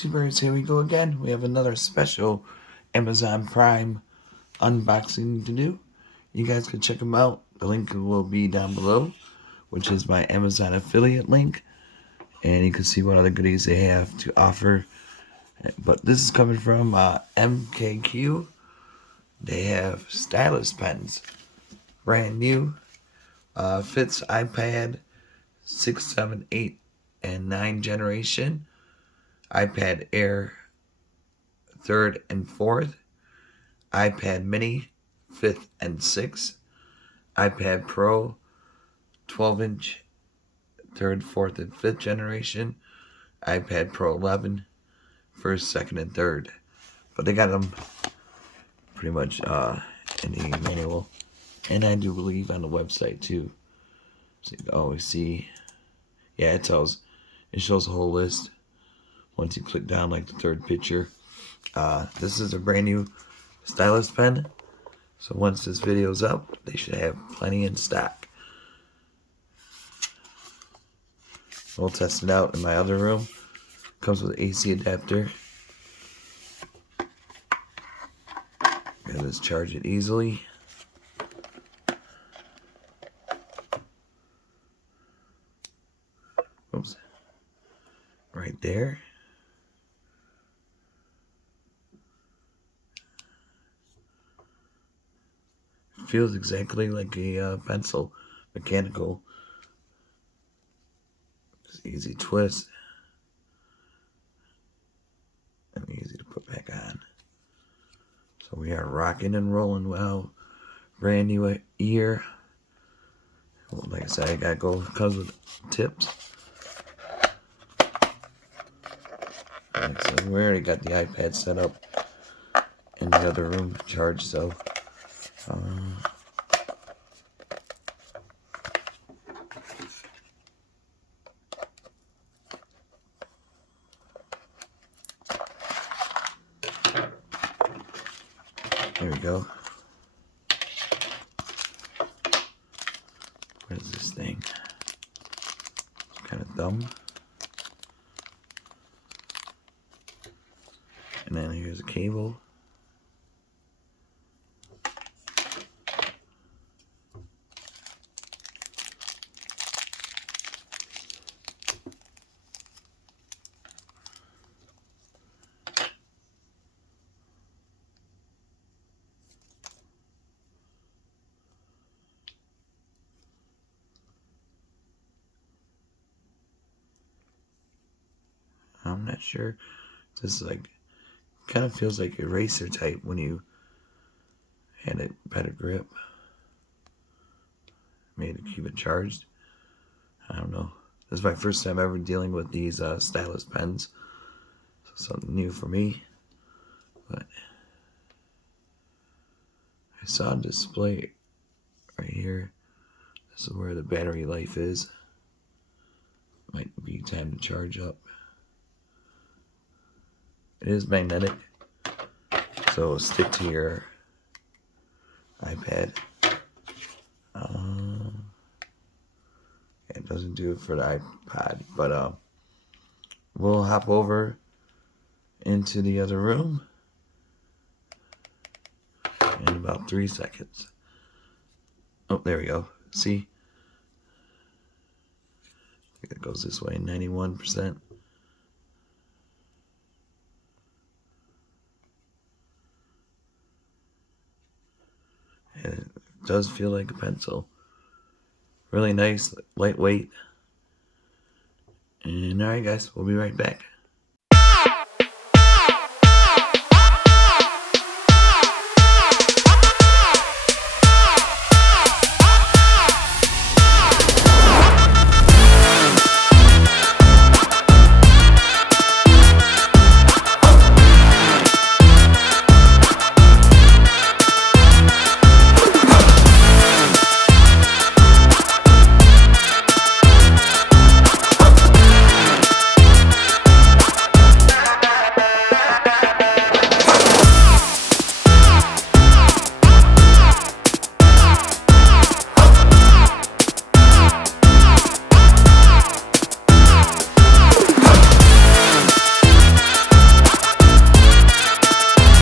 YouTubers, here we go again. We have another special Amazon Prime unboxing to do. You guys can check them out. The link will be down below, which is my Amazon affiliate link. And you can see what other goodies they have to offer. But this is coming from MKQ. They have stylus pens. Brand new. Fits iPad 6, 7, 8, and 9 generation. iPad Air 3rd and 4th, iPad Mini 5th and 6th, iPad Pro 12-inch 3rd, 4th, and 5th generation, iPad Pro 11 1st, 2nd, and 3rd. But they got them pretty much in the manual, and I do believe on the website too. So you can always see. Yeah, it shows a whole list. Once you click down like the third picture. This is a brand new stylus pen. So once this video's up, they should have plenty in stock. We'll test it out in my other room. Comes with an AC adapter. And just charge it easily. Oops. Right there. Feels exactly like a pencil, mechanical. Just easy twist and easy to put back on. So we are rocking and rolling well. Brand new year. Well, like I said, I gotta go. Comes with tips. Like I said, we already got the iPad set up in the other room to charge, so. There we go. What is this thing? Some kind of thumb. And then here's a cable. I'm not sure. This is like, kind of feels like eraser type when you had a better grip. Maybe to keep it charged. I don't know. This is my first time ever dealing with these stylus pens. So something new for me. But I saw a display right here. This is where the battery life is. Might be time to charge up. It is magnetic, so it'll stick to your iPad. It doesn't do it for the iPad, but we'll hop over into the other room in about 3 seconds. Oh, there we go. See? It goes this way, 91%. And it does feel like a pencil. Really nice, lightweight. And alright guys, we'll be right back.